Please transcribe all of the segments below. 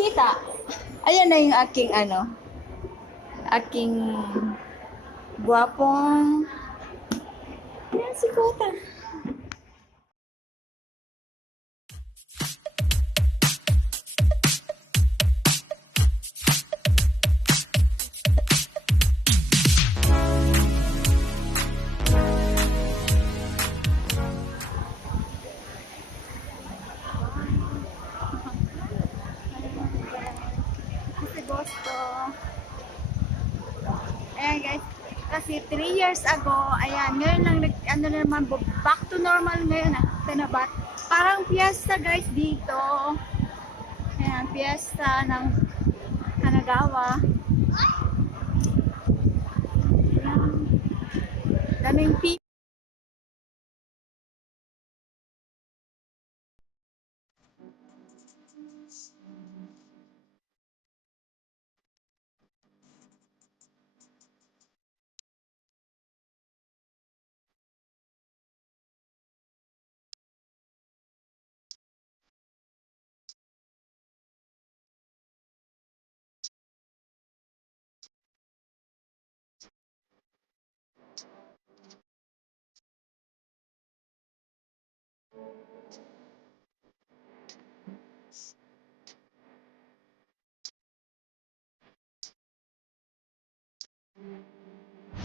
Kita. Ayan na yung aking aking guwapong. Ayan si Kuta. Ayan guys, kasi 3 years ago, ayan, ngayon lang, ano na naman, back to normal ngayon Tanabat. Parang fiesta guys dito. Ayan, fiesta ng Kanagawa. Ayan, daming people.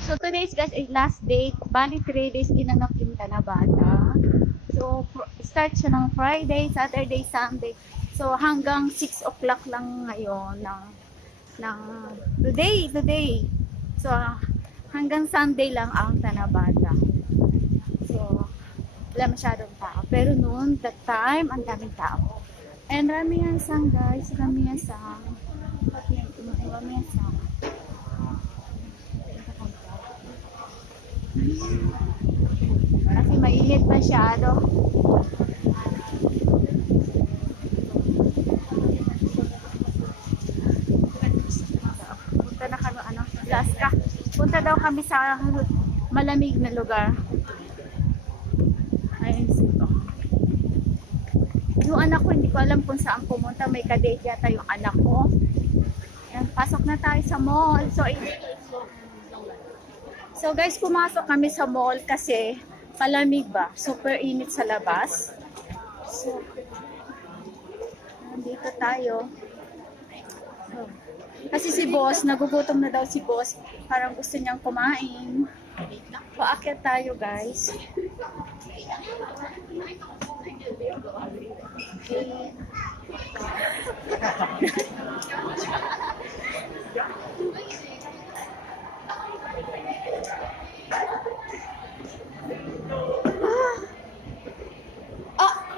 So today is guys ay last date. Bali 3 days ginanap yung Tanabata. So start siya ng Friday, Saturday, Sunday. So hanggang 6 o'clock lang ngayon ng today. So hanggang Sunday lang ang Tanabata. So wala masyadong tao. Pero noon, that time, ang daming tao. And ramihan sang guys, ramihan sang. Kasi mainit masyado. Punta na kami, Alaska. Punta daw kami sa malamig na lugar. Ayun sito. Yung anak ko, hindi ko alam kung saan pumunta. May kadate yata yung anak ko. Ayan, pasok na tayo sa mall. So guys, pumasok kami sa mall kasi palamig ba? Super init sa labas. So, nandito tayo. So, kasi si boss, nagugutom na daw si boss. Parang gusto niyang kumain. Paakyat tayo guys. Okay.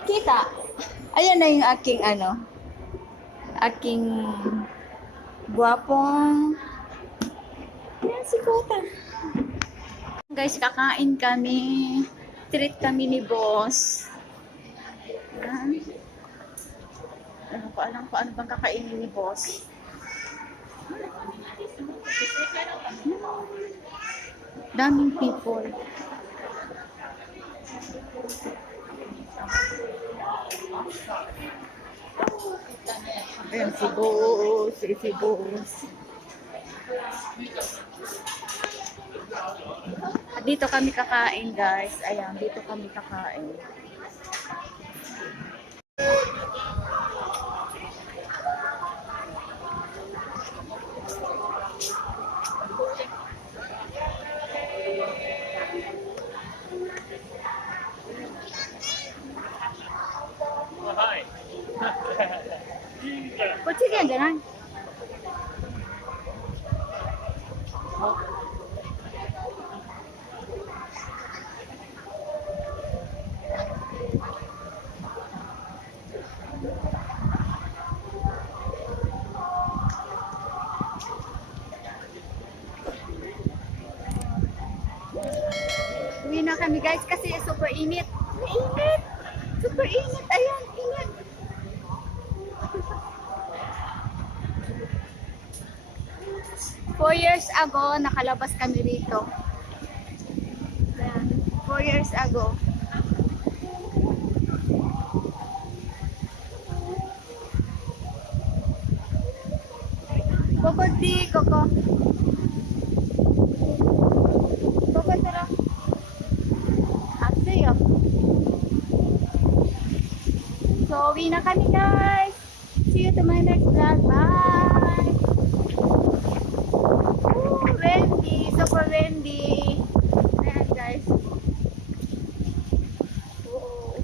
Kita. Ayan na yung aking aking guwapong. Ayan si Kuta. Guys, kakain kami. Treat kami ni boss. Ayan. Ano ko alam kung ano bang kakainin ni boss. Daming people. Ayan si boss, si boss. Dito kami kakain guys. Ayan, dito kami kakain. Kotse yan dyan. Uwi na kami guys kasi super init. Init! Super init. Ayan, init. 4 years ago, nakalabas kami rito. Ayan, 4 years ago. Koko di, koko. Koko tara. Aksayo. So, uwi na kami guys. See you to my next vlog. Bye! Ooh, windy. Super windy. Ayan guys. Oo.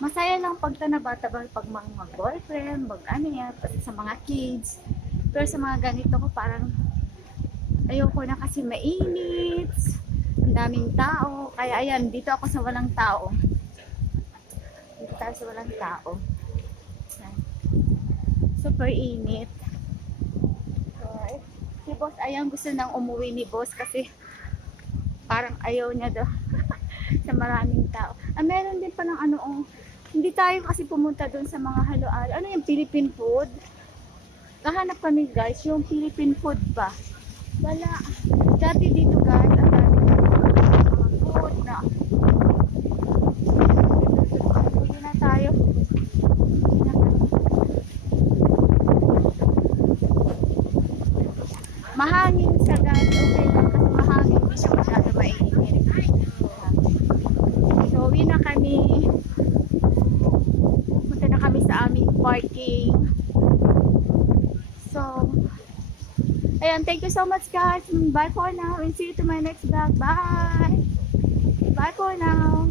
Masaya lang pag tanabata-bal pag mga boyfriend, mag ano yan, pati sa mga kids. Pero sa mga ganito ko parang ayoko na kasi mainit. Ang daming tao. Kaya ayan, dito ako sa walang tao. Dito tayo sa walang tao. Ayan. Super init. So, si boss, ayan, gusto nang umuwi ni boss kasi parang ayaw niya daw sa maraming tao. Ah, meron din pa ng ano, hindi tayo kasi pumunta doon sa mga halo-halo. Ano yung Philippine food? Kahanap kami guys, yung Philippine food ba? Wala. Dati dito guys, ang dami mga food na. Hindi na tayo. Mahangin sa guys, okay lang kasi mahangin, hindi siya masyado mainit. So, uwi na kami. Punta na kami sa aming parking. So, ayan, thank you so much guys. Bye for now and see you to my next vlog. Bye! Bye for now.